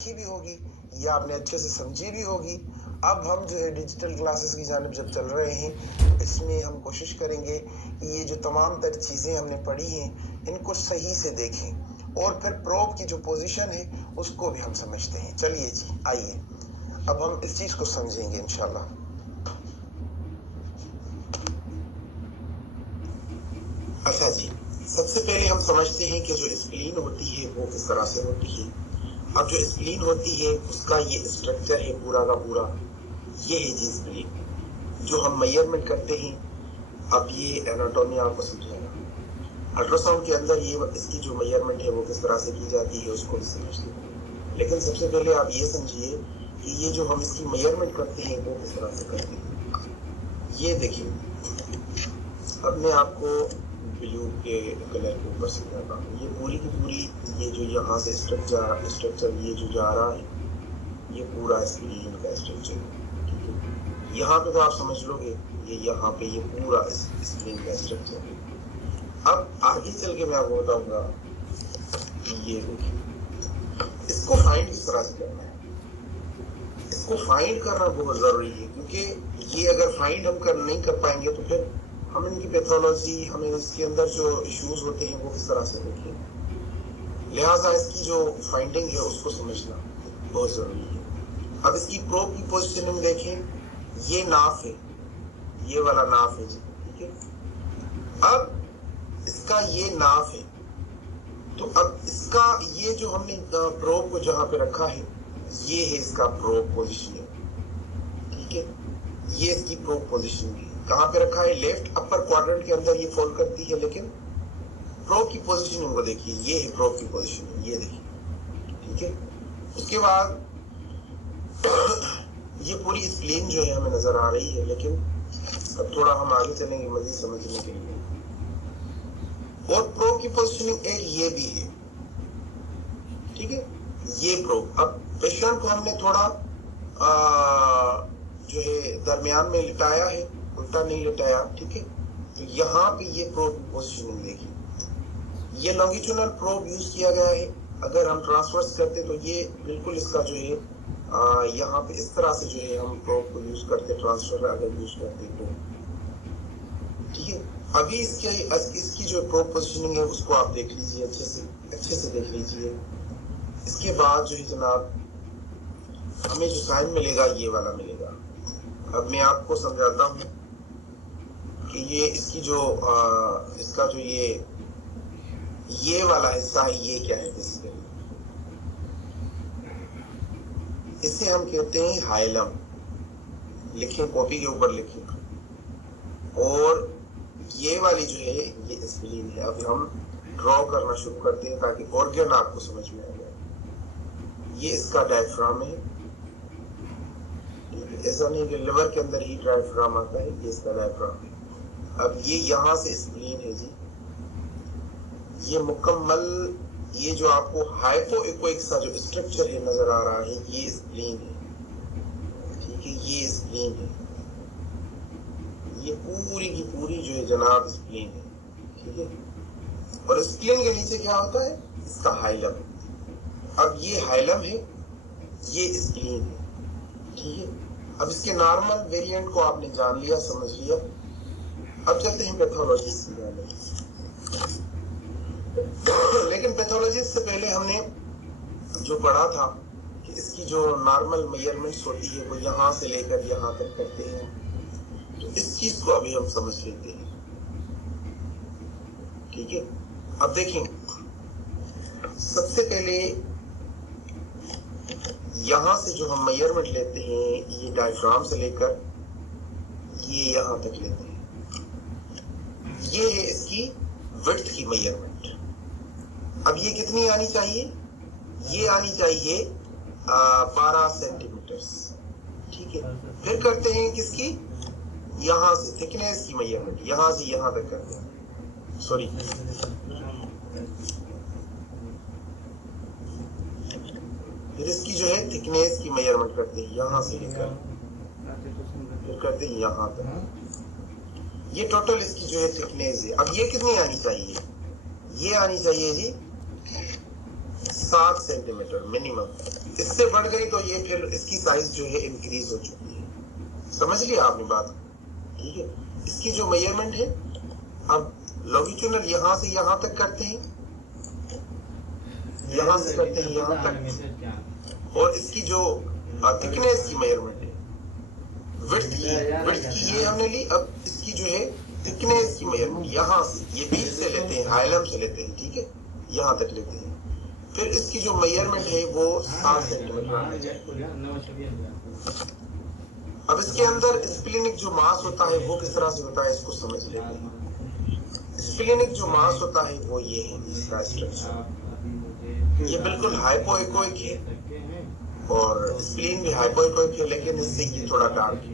देखी भी होगी या आपने अच्छे से समझी भी होगी। अब हम जो है डिजिटल क्लासेस की जानिब जब चल रहे हैं, तो इसमें हम कोशिश करेंगे कि ये जो तमाम तर चीज़ें हमने पढ़ी हैं, इनको सही से देखें और फिर प्रोब की जो पोजीशन है, उसको भी हम समझते हैं। चलिए जी, आइए अब हम इस चीज़ को समझेंगे इंशाल्लाह। अच्छा जी, सबसे पहले हम समझते हैं कि जो स्प्लीन होती है वो किस तरह से होती है। अब जो स्प्लीन होती है उसका ये स्ट्रक्चर है पूरा का पूरा, ये है जी स्प्लीन जो हम मेजरमेंट करते हैं। अब ये एनाटॉमी आपको समझाएगा। अल्ट्रासाउंड के अंदर ये इसकी जो मेजरमेंट है वो किस तरह से की जाती है उसको भी समझते हैं। लेकिन सबसे पहले आप ये समझिए कि ये जो हम इसकी मेजरमेंट करते हैं वो किस तरह से करते हैं। ये देखिए, अब मैं आपको ब्लू के कलर के ऊपर समझाता हूँ। ये पूरी की पूरी ये जो यहाँ से स्ट्रक्चर ये जो जा रहा है, ये पूरा स्प्लीन का स्ट्रक्चर है। ठीक है, यहाँ पे तो आप समझ लोगे, ये यहाँ पे ये पूरा स्प्लीन का स्ट्रक्चर है। अब आगे चल के मैं आपको बताऊंगा, ये देखिए इसको फाइंड किस तरह से करना है। इसको फाइंड करना बहुत जरूरी है, क्योंकि ये अगर फाइंड हम नहीं कर पाएंगे तो फिर हम इनकी पैथोलॉजी, हमें इसके अंदर जो इश्यूज होते हैं वो किस तरह से होते हैं। लिहाजा इसकी जो फाइंडिंग है उसको समझना बहुत जरूरी है। अब इसकी प्रोब की पोजिशनिंग देखें, ये नाफ है, ये वाला नाफ है जी। ठीक है, अब इसका ये नाफ है, तो अब इसका ये जो हमने प्रोब को जहां पे रखा है, ये है इसका प्रोब पोजिशनिंग। ठीक है, ये इसकी प्रोब पोजिशनिंग है। कहां पे रखा है? लेफ्ट अपर क्वाड्रेंट के अंदर ये फॉल करती है। लेकिन प्रोब की पोजिशनिंग को देखिए, ये है प्रोब की पोजिशनिंग, ये देखिए। ठीक है, उसके बाद ये पूरी स्प्लीन जो है हमें नजर आ रही है, लेकिन अब थोड़ा हम आगे चलेंगे मजीद समझने के लिए। और प्रोब की पोजिशनिंग एक ये भी है। ठीक है, ये प्रोब। अब पेशेंट को हमने थोड़ा जो है दरमियान में लिटाया है, उल्टा नहीं लिटाया। ठीक है, तो यहाँ पे ये प्रोब की पोजिशनिंग देखिए, ये लॉन्गिट्यूडनल प्रोब यूज किया गया है। अगर हम ट्रांसवर्स करते तो ये बिल्कुल इसका जो है यहाँ पे इस तरह से जो है हम प्रोब को यूज करते, ट्रांसफर अगर यूज करते तो। ठीक है, अभी इसकी जो प्रोब पोजिशनिंग है उसको आप देख लीजिए, अच्छे से देख लीजिए। इसके बाद जो है जनाब हमें जो साइन मिलेगा ये वाला मिलेगा। अब मैं आपको समझाता हूँ कि ये इसकी जो इसका जो ये वाला हिस्सा है, ये क्या है बेसिकली। इसे हम कहते हैं हाइलम। लिखें, कॉपी के ऊपर लिखें। और ये वाली जो है ये स्प्लीन है। अब हम ड्रॉ करना शुरू करते हैं ताकि ऑर्गन आपको समझ में आ जाए। ये इसका डायफ्राम है। ऐसा नहीं कि लिवर के अंदर ही डायफ्राम आता है, ये इसका डायफ्राम है। अब ये यहाँ से स्प्लीन है जी, ये मुकम्मल ये जो आपको हाइपोइकोइक सा जो स्ट्रक्चर है नजर आ रहा है, ये स्प्लीन है। ठीक है, ये स्प्लीन है, ये पूरी की पूरी जो है जनाब स्प्लीन है। ठीक है, और स्प्लीन के नीचे क्या होता है? इसका हाइलम। अब ये हाइलम है, ये स्प्लीन है। ठीक है, अब इसके नॉर्मल वेरिएंट को आपने जान लिया, समझ लिया। अब चलते हैं पैथोलॉजी से। लेकिन पैथोलॉजी से पहले हमने जो पढ़ा था कि इसकी जो नॉर्मल मेजरमेंट्स होती है वो यहाँ से लेकर यहाँ तक करते हैं, तो इस चीज को अभी हम समझ लेते हैं। ठीक है, अब देखें, सबसे पहले यहां से जो हम मेजरमेंट लेते हैं, ये डायफ्राम से लेकर ये यहां तक लेते हैं, ये है इसकी विड्थ की मेजरमेंट। अब ये कितनी आनी चाहिए? ये आनी चाहिए 12 सेंटीमीटर। ठीक है, फिर करते हैं किसकी? यहां से थिकनेस की मेजरमेंट, यहां से यहां तक करते हैं। सॉरी, फिर इसकी जो है थिकनेस की मेजरमेंट करते हैं, यहां से लेकर फिर करते हैं यहां तक। ये टोटल इसकी जो है थिकनेस है। अब ये कितनी आनी चाहिए? ये आनी चाहिए जी 7 सेंटीमीटर मिनिमम। इससे बढ़ गई तो ये फिर इसकी साइज जो है इंक्रीज हो चुकी है। समझ लिया आपने बात? ठीक है, इसकी जो मेजरमेंट है, अब लॉन्गिट्यूडनल यहां से यहां तक करते हैं, यहां से करते हैं यहां तक, और इसकी जो थिकनेस की मेजरमेंट है, विड्थ की ये हमने ली। अब इसकी जो है थिकनेस की मेजरमेंट यहां से, ये बीच से लेते हैं, हाइलम से लेते हैं, ठीक है, यहां तक लेते हैं। फिर इसकी जो मेजरमेंट है वो 7 सेंटीमीटर आना चाहिए। अब इसके अंदर स्प्लीनिक जो मास होता है वो किस तरह से होता है, इसको समझ लेते हैं। स्प्लीनिक जो मास होता है वो ये है, इसका स्ट्रक्चर ये बिल्कुल हाइपोइकोइक है, और स्प्लीन भी हाइपोइकोइक है, लेकिन इससे ये थोड़ा डार्क है।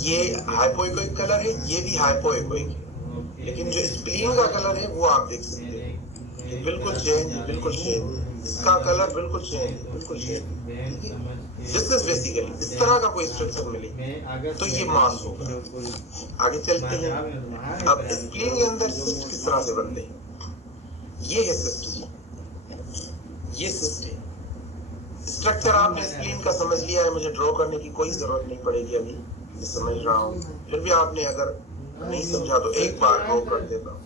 ये हाइपोइकोइक कलर है, ये भी हाइपोइकोइक है, लेकिन जो स्प्लीन का कलर है वो आप देख सकते हैं, ये बिल्कुल चेंज है, बिल्कुल चेंज, इसका कलर बिल्कुल चेंज है, बिल्कुल चेंज। दिस इज बेसिकली, इस तरह का कोई स्ट्रक्चर मिले तो ये मास होगा। आगे चलते हैं। अब स्प्लीन के अंदर सिस्ट किस तरह से बनते हैं, ये है सिस्ट जी, ये सिस्ट है। स्ट्रक्चर आपने स्प्लीन का समझ लिया है, मुझे ड्रॉ करने की कोई जरूरत नहीं पड़ेगी, अभी मैं समझ रहा हूँ। फिर भी आपने अगर नहीं समझा तो एक बार ड्रॉ कर देता हूँ।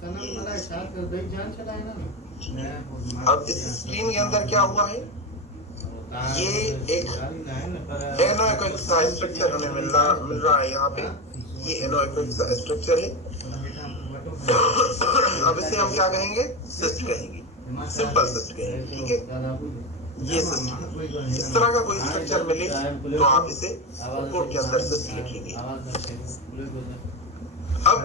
अब इस स्प्लीन के अंदर क्या हुआ है, ये एक एनोइकोइक सा स्ट्रक्चर हमें मिल रहा है यहाँ पे, ये एनोइकोइक सा स्ट्रक्चर है। अब इसे हम क्या कहेंगे, सिस्ट कहेंगे, सिंपल सिस्ट कहेंगे, ठीक है। ये सिस्ट, इस तरह का कोई स्ट्रक्चर मिले तो आप इसे कोड के अंदर सिस्ट लिखेंगे। अब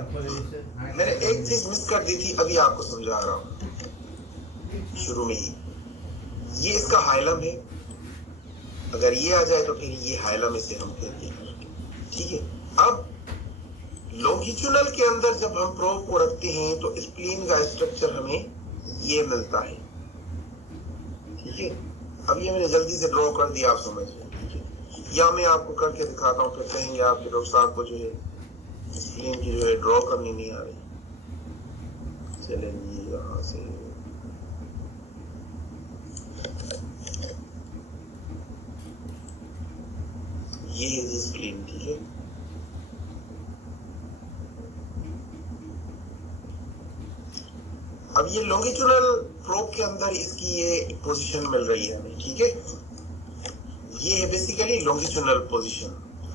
मैंने एक चीज मिस कर दी थी, अभी आपको समझा रहा हूँ शुरू में ही। ये इसका हाइलम है, अगर ये आ जाए तो फिर ये हाइलम इसे हम कहते हैं, ठीक है। अब लॉन्गिट्यूडनल के अंदर जब हम प्रोब को रखते हैं तो स्प्लीन का स्ट्रक्चर हमें ये मिलता है, ठीक है। अब ये मैंने जल्दी से ड्रॉ कर दिया, आप समझ लें, ठीक है। या मैं आपको करके दिखाता हूँ, फिर कहेंगे आपके डॉक्टर साहब को जो है स्प्लीन की जो है ड्रॉ करनी नहीं आ रही। चलेंगे यहाँ से, ये है जी स्प्लीन, ठीक है। अब ये लॉन्गिट्यूडनल प्रोब के अंदर इसकी ये पोजीशन मिल रही है हमें, ठीक है। ये है बेसिकली लॉन्गिट्यूडनल पोजीशन।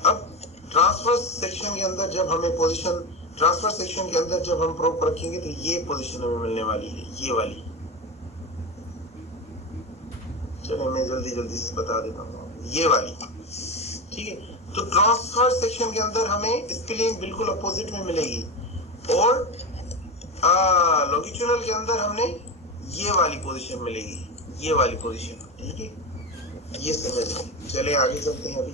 अब ट्रांसवर्स सेक्शन के अंदर जब हमें पोजीशन, ट्रांसवर्स सेक्शन के अंदर जब हम प्रोब रखेंगे तो ये पोजीशन हमें मिलने वाली है, ये वाली। चलो मैं जल्दी से बता देता हूँ, ये वाली, ठीक है। तो ट्रांसवर्स सेक्शन के अंदर हमें स्प्लीन बिल्कुल अपोजिट में मिलेगी, और लॉन्गिट्यूडनल के अंदर हमने ये वाली पोजीशन मिलेगी, ये वाली पोजीशन, ठीक है। ये समझ, चले आगे चलते हैं। अभी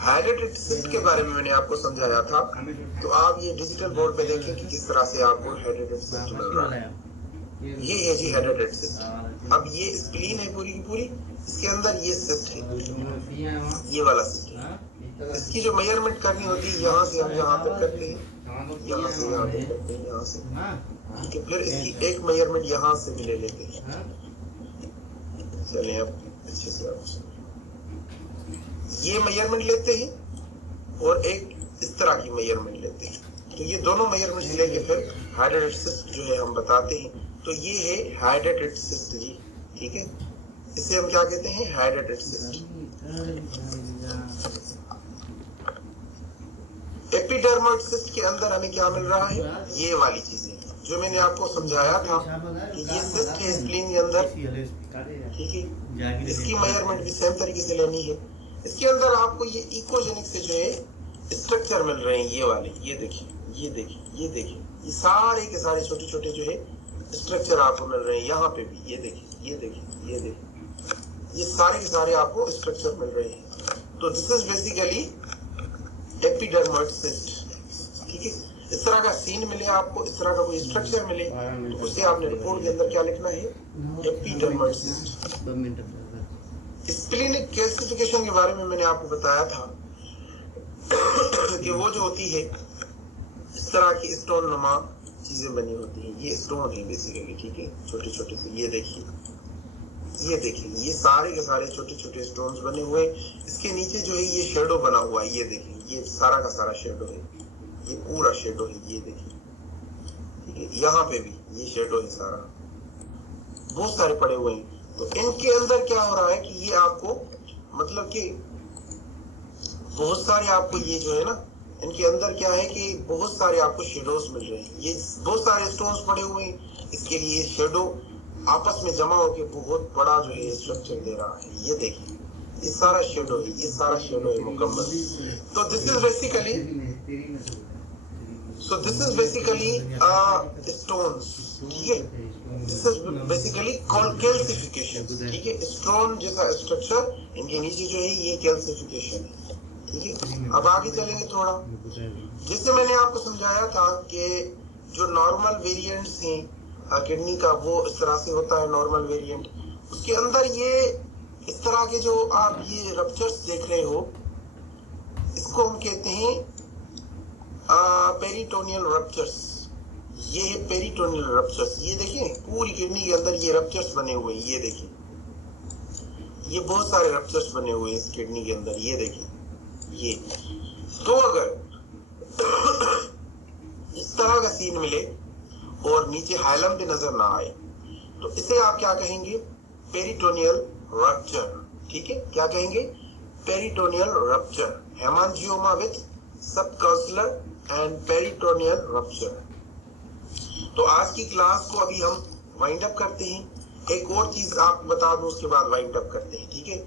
हाइड्रेटेड सिस्ट के बारे में मैंने आपको समझाया था, तो आप ये डिजिटल बोर्ड पे देखें कि किस तरह से आपको हाइड्रेटेड सिस्ट मिल रहा है। ये है जी हाइड्रेटेड सिस्ट। अब ये स्प्लीन है पूरी की पूरी, इसके अंदर ये सिस्ट है, ये वाला सिस्ट है। इसकी जो मेजरमेंट करनी होती है, यहाँ से हम यहाँ तक करते हैं, यहाँ से यहाँ तक करते हैं, यहाँ से, ठीक है। फिर इसकी एक मेजरमेंट यहाँ से भी ले लेते हैं। चलिए अब अच्छे से आप ये मेजरमेंट लेते हैं और एक इस तरह की मेजरमेंट लेते हैं, तो ये दोनों मेजरमेंट लेके फिर हाइड्रेटेड सिस्ट जो है हम बताते हैं। तो ये है हाइड्रेटेड सिस्ट जी, ठीक है। इसे हम क्या कहते हैं, हाइड्रेटेड सिस्ट। एपिडर्मोइड सिस्ट के अंदर हमें क्या मिल रहा है, ये वाली चीजें जो मैंने आपको समझाया था कि ये सिस्ट है स्प्लीन के अंदर, ठीक है। इसकी मेजरमेंट भी सेम तरीके से लेनी है। इसके अंदर आपको ये इकोजेनिक से जो है स्ट्रक्चर मिल रहे हैं, ये वाले, ये देखिए, ये देखिए, ये देखिए, ये सारे के सारे छोटे छोटे जो है स्ट्रक्चर आपको मिल रहे हैं। यहाँ पे भी ये देखिए, ये देखिए, ये देखिए, ये सारे के सारे आपको स्ट्रक्चर मिल रहे हैं। तो दिस इज बेसिकली एपिडर्मोइड सिस्ट, ठीक है। इस तरह का सीन मिले आपको, इस तरह का कोई स्ट्रक्चर मिले, तो उसे आपने रिपोर्ट के अंदर क्या लिखना है, एपिडर्मोइड सिस्ट। स्प्लीनिक कैल्सिफिकेशन के बारे में मैंने आपको बताया था कि वो जो होती है इस तरह की स्टोन नुमा चीजें बनी होती हैं। ये स्टोन है बेसिकली, ठीक है, छोटे छोटे से, ये देखिए ये देखिए, ये सारे के सारे छोटे छोटे स्टोन्स बने हुए। इसके नीचे जो है ये शेडो बना हुआ है, ये देखिए, ये सारा का सारा शेडो है, ये पूरा शेडो है, ये देखिए, ठीक है। यहाँ पे भी ये शेडो है सारा, बहुत सारे पड़े हुए हैं। तो इनके अंदर क्या हो रहा है कि ये आपको मतलब कि बहुत सारे आपको ये जो है ना, इनके अंदर क्या है कि बहुत सारे आपको शेडोज मिल रहे हैं। ये बहुत सारे स्टोन्स पड़े हुए हैं, इसके लिए शेडो आपस में जमा होकर बहुत बड़ा जो है स्ट्रक्चर दे रहा है। ये देखिए, ये सारा शेडो है, ये सारा शेडो है मुकम्मल। तो दिस इज बेसिकली स्टोन्स, ठीक है। This is basically called calcification, ठीक है। स्टोन जैसा स्ट्रक्चर, इनके नीचे जो है ये कैल्सिफिकेशन है, ठीक है। अब आगे चलेंगे थोड़ा। जैसे मैंने आपको समझाया था कि जो नॉर्मल वेरिएंट्स हैं किडनी का, वो इस तरह से होता है नॉर्मल वेरिएंट। उसके अंदर ये इस तरह के जो आप ये रप्चर्स देख रहे हो, इसको हम कहते हैं पेरिटोनियल रप्चर्स। ये है पेरिटोनियल रप्चर्स। ये देखिए, पूरी किडनी के अंदर ये रप्चर्स बने हुए हैं, ये देखिए, ये बहुत सारे रप्चर्स बने हुए हैं इस किडनी के अंदर, ये देखिए, ये। तो अगर इस तरह का सीन मिले और नीचे हाइलम भी नजर ना आए, तो इसे आप क्या कहेंगे? पेरिटोनियल रप्चर, ठीक है। क्या कहेंगे? Peritoneal rupture, hemangioma with subcapsular and peritoneal rupture. तो आज की क्लास को अभी हम वाइंड अप करते हैं। एक और चीज आपको बता दूं, उसके बाद वाइंड अप करते हैं, ठीक है।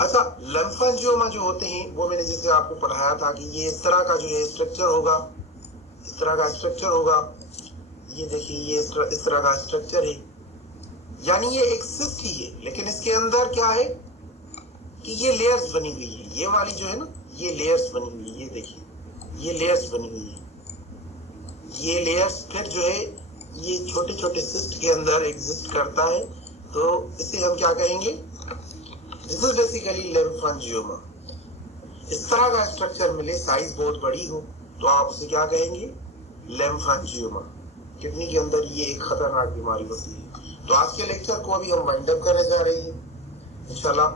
अच्छा, लिम्फांजियोमा जो होते हैं, वो मैंने जैसे आपको पढ़ाया था कि ये इस तरह का जो है स्ट्रक्चर होगा, इस तरह का स्ट्रक्चर होगा। ये देखिए, ये इस तरह का स्ट्रक्चर है, यानी ये एक सिस्ट ही है, लेकिन इसके अंदर क्या है कि ये लेयर्स बनी हुई है। ये वाली जो है ना, ये लेयर्स बनी हुई है, ये देखिए, ये लेयर्स बनी हुई है। ये लेयर्स फिर जो है ये छोटे छोटे सिस्ट के अंदर एग्जिस्ट करता है। तो इसे हम क्या कहेंगे? This is basically lymphangioma. इस तरह का स्ट्रक्चर मिले, साइज बहुत बड़ी हो, तो आप उसे क्या कहेंगे? लिम्फांजियोमा। किडनी के अंदर ये एक खतरनाक बीमारी होती है। तो आज के लेक्चर को अभी हम वाइंड अप करने जा रहे हैं इंशाल्लाह।